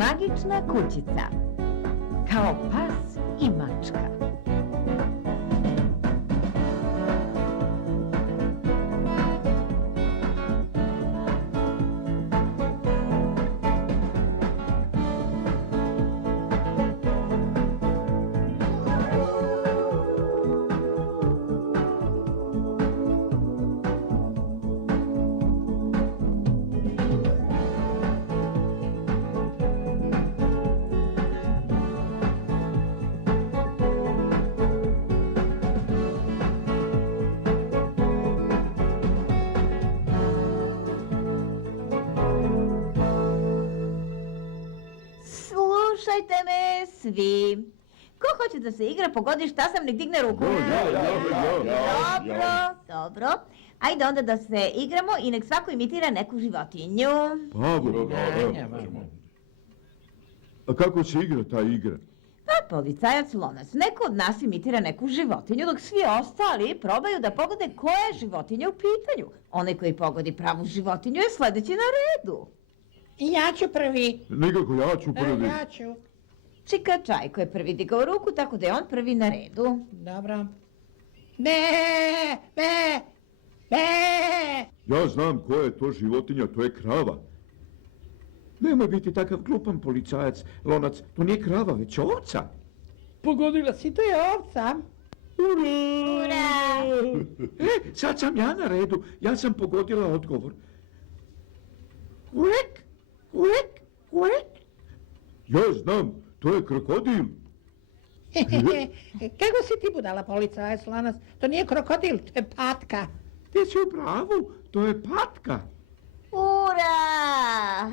Magična kućica. Kao pas i mačka. Slušajte me svi. Ko hoće da se igra, pogodi šta sam, nek digne ruku. Dobro. Ajde onda da se igramo i nek svako imitira neku životinju. A kako se igra ta igra? Pa, policajac lonac, neko od nas imitira neku životinju, dok svi ostali probaju da pogode koja je životinja u pitanju. Onaj koji pogodi pravu životinju je sledeći na redu. Ja ću prvi. Nikako, ja ću prvi. Ja ću. Čika Čajko je prvi digao ruku, tako da je on prvi na redu. Dobro. Be, be, be. Ja znam koja je to životinja, to je krava. Nemoj biti takav glupan policajac, lonac, to nije krava, već ovca. Pogodila si, to je ovca. Ura! Sad sam ja na redu, ja sam pogodila odgovor. Uvek, uvek, uvek. Ja znam, to je krokodil. Kako si ti budala, policajac lonac? To nije krokodil, to je patka. Ti si u pravu, to je patka. Ura!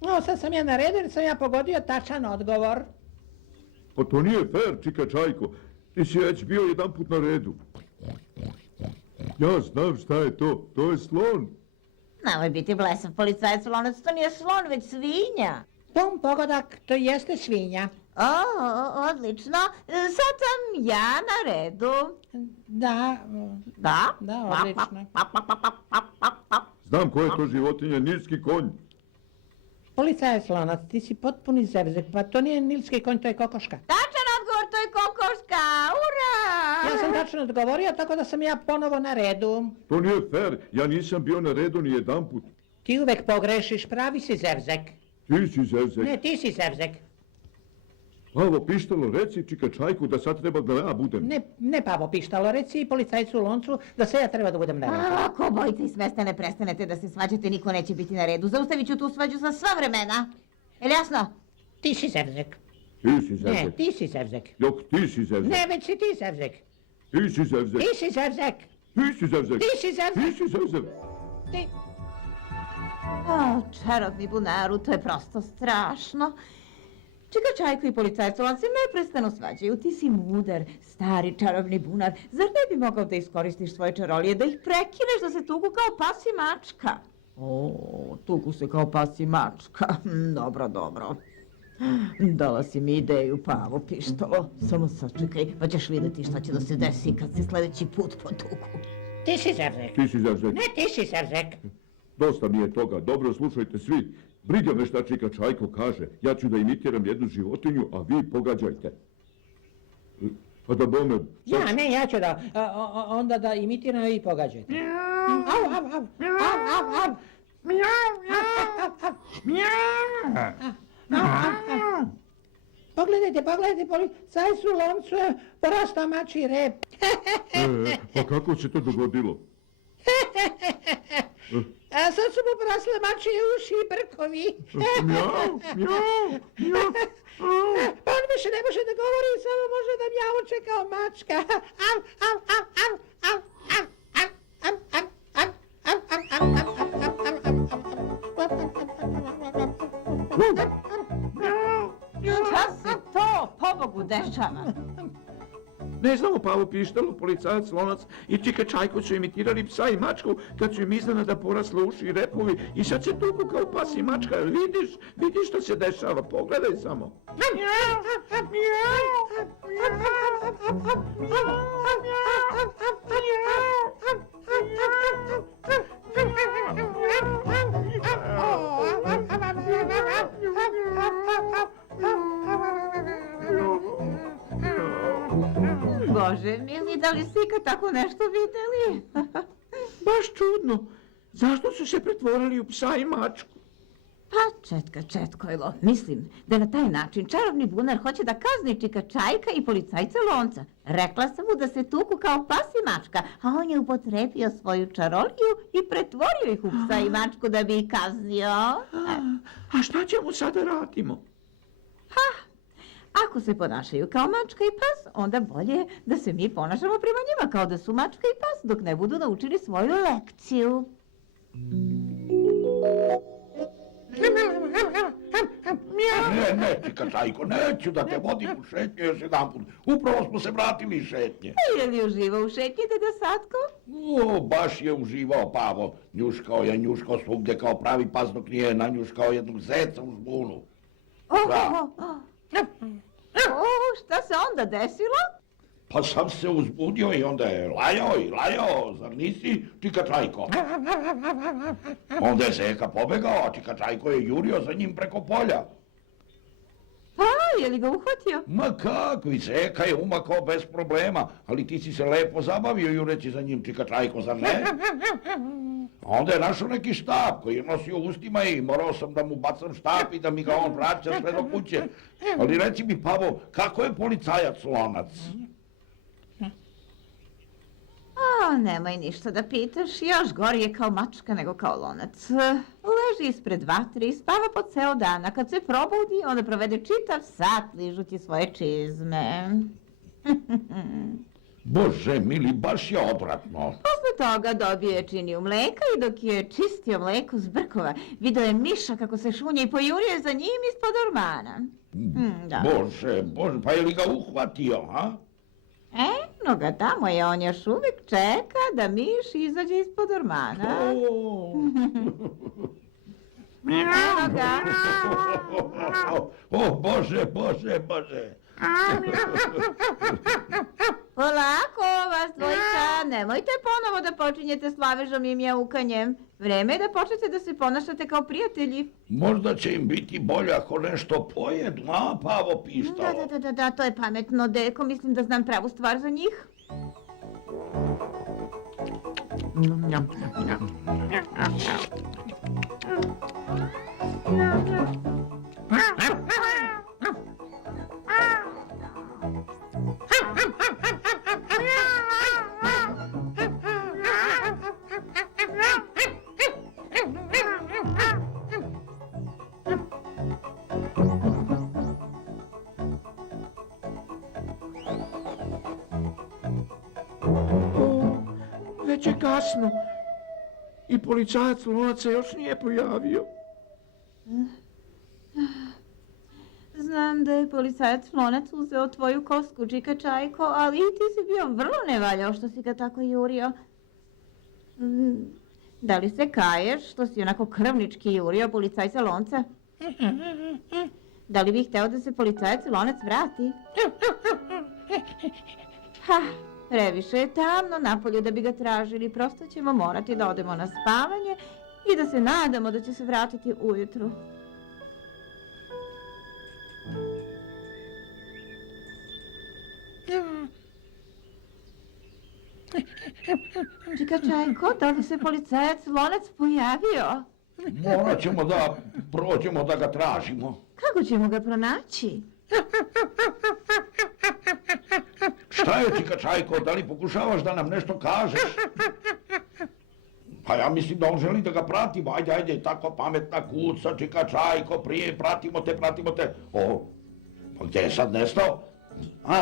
No, sad sam ja na redu jer sam ja pogodio tačan odgovor. Pa to nije fair, Čika Čajko. Ti si već bio jedan put na redu. Ja znam šta je to je slon. Nemoj biti blesav, policajac lonac, to nije slon, već svinja. Pun pogodak, to jeste svinja. O, odlično. Sad sam ja na redu. Da. Da? Da, odlično. Znam koja je to životinja, nilski konj. Policajac lonac, ti si potpuni zevzek, pa to nije nilski konj, to je kokoška. Tačan odgovor, to je kokoška. Ura! Ja sam tačno odgovorio, tako da sam ja ponovo na redu. To nije fair, ja nisam bio na redu ni jedan put. Ti uvek pogrešiš, pravi si zevzek. Ti si zevzek. Ne, ti si zevzek. Pavo Pištalo, reci Čika Čajku da sad treba da ja budem. Ne Pavo Pištalo, reci policajcu loncu da sve ja treba da budem na redu. Ako obojica iz mesta ne prestanete da se svađate, niko neće biti na redu. Zaustavit ću tu svađu za sva vremena. Je li jasno? Ti si zevzek. Ti si zevzek. Ne, ti si zevzek. Jok, ti si zevzek. Ne, već si ti zevzek. Ti si zevzek. Ti si zevzek. Ti si zevzek. Ti si zevzek. Ti si zevzek. Ti... O, čarobni bunaru, to je prosto strašno. Čika Čajko i policajac lonac se neprestano svađaju. Ti si mudar, stari čarobni bunar. Zar ne bi mogao da iskoristiš svoje čarolije, da ih prekineš da se tugu kao pas i mačka? O, tugu se kao pas i mačka. Dobro. Dala si mi ideju, Pavo Pištalo. Samo sačekaj, pa ćeš vidjeti šta će da se desi kad se sledeći put potuku. Ti si zevzek. Ti si zevzek. Ne, ti si zevzek. Dosta mi je toga, dobro slušajte svi. Briga me šta Čika Čajko kaže. Ja ću da imitiram jednu životinju, a vi pogađajte. Pa da bome... Ja ću da, onda da imitiram i pogađajte. Au, au, au, au, au. Pogledajte, policajcu loncu je porastao mačji rep. Pa kako se to dogodilo? A sad su mu porasle mačije uši i brkovi. Mjau. Pa on više ne može da govori, samo može da mjauče kao mačka. Šta se to, pobogu, dešava? Ne znamo, Pavo Pištalo, policajac lonac i Čika Čajko su imitirali psa i mačku kad su im iznenada porasle uši i repovi i sad se tuku kao pas i mačka. Vidiš što se dešava, pogledaj samo. Da li ste ikad tako nešto vidjeli? Baš čudno. Zašto su se pretvorili u psa i mačku? Pa, Četkojlo, mislim da na taj način čarobni bunar hoće da kazni Čika Čajka i policajca Lonca. Rekla sam mu da se tuku kao pas i mačka, a on je upotrebio svoju čaroliju i pretvorio ih u psa i mačku da bi ih kaznio. A šta ćemo sada radimo? Ako se ponašaju kao mačka i pas, onda bolje da se mi ponašamo prema njima kao da su mačka i pas dok ne budu naučili svoju lekciju. Ne, Čika Čajko, neću da te vodim u šetnju još jedan put. Upravo smo se vratili iz šetnje. Je li uživao u šetnji, deda Satko? Baš je uživao Pavo. Njuškao svugdje kao pravi pas dok nije nanjuškao jednog zeca u zbunu. Da. Šta se onda desilo? Pa sam se uzbudio i onda je lajao, zar nisi, Čika Čajko? Onda je Zeka pobegao, a Čika Čajko je jurio za njim preko polja. Pa, je li ga uhvatio? Ma kako, i Zeka je umakao bez problema, ali ti si se lepo zabavio jureći za njim, Čika Čajko, zar ne? A onda je našao neki štap koji je nosio u ustima i morao sam da mu bacam štap i da mi ga on vraća sve do kuće. Ali reci mi, Pavo, kako je policajac Lonac? Nemoj ništa da pitaš, još gori je kao mačka nego kao Lonac. Leži ispred vatre i spava po ceo dan, a kad se probudi, onda provede čitav sat ližući svoje čizme. Bože mili, baš je odvratno. Posle toga dobije činiju mleka i dok je čistio mleko s brkova, video je miša kako se šunje i pojurio za njim ispod ormana. Da. Bože, pa je li ga uhvatio, a? Eno ga, tamo je, on još uvijek čeka da miš izađe ispod ormana. Eno ga. O, Bože. Polako, vas dvojica, nemojte ponovo da počinjete s lavežom i mjaukanjem. Vreme je da počnete da se ponašate kao prijatelji. Možda će im biti bolje ako nešto pojedu, a, Pavo pištao? Da, to je pametno, deko, mislim da znam pravu stvar za njih. Već je kasno. I policajac Lonac se još nije pojavio. Znam da je policajac Lonac uzeo tvoju kosku, Čika Čajko, ali i ti si bio vrlo nevaljao što si ga tako jurio. Da li se kaješ što si onako krvnički jurio policajca Lonca? Da li bih hteo da se policajac Lonac vrati? Previše je tamno napolju da bi ga tražili, prosto ćemo morati da odemo na spavanje i da se nadamo da će se vratiti ujutru. Čika Čajko, da li se policajac Lonac pojavio? Morat ćemo da prođemo da ga tražimo. Kako ćemo ga pronaći? Šta je, Čika Čajko, da li pokušavaš da nam nešto kažeš? Pa ja mislim da on želi da ga pratimo. Ajde, tako pametna kuca, Čika Čajko, prije, pratimo te. Pa gdje je sad nestao?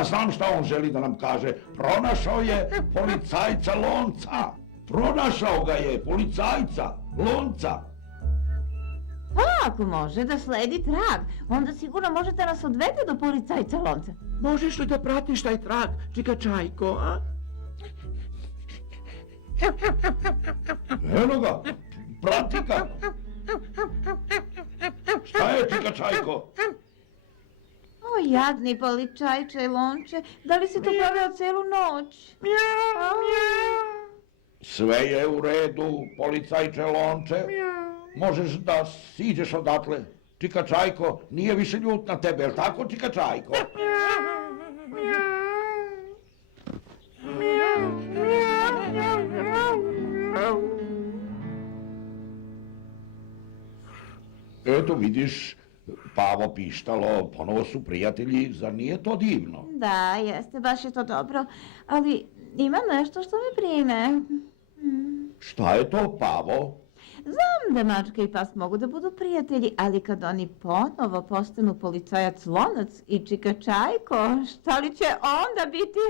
Znam šta on želi da nam kaže. Pronašao je policajca Lonca. Pronašao ga je, policajca Lonca. Ako može da sledi trag, onda sigurno može da nas odvede do policajca Lonca. Možeš li da pratiš taj trag, Čika Čajko, a? Eno ga, prati ga. Šta je, Čika Čajko? O, jadni policajče Lonče, da li si to proveo celu noć? Sve je u redu, policajče Lonče. Možeš da siđeš odatle. Čika Čajko nije više ljut na tebe, jel tako, Čika Čajko? Eto, vidiš, Pavo pištalo, ponovo su prijatelji, zar nije to divno? Da, jeste, baš je to dobro, ali ima nešto što me brine. Šta je to, Pavo? Znam da mačka i pas mogu da budu prijatelji, ali kad oni ponovo postanu policajac Lonac i Čika Čajko, šta li će onda biti?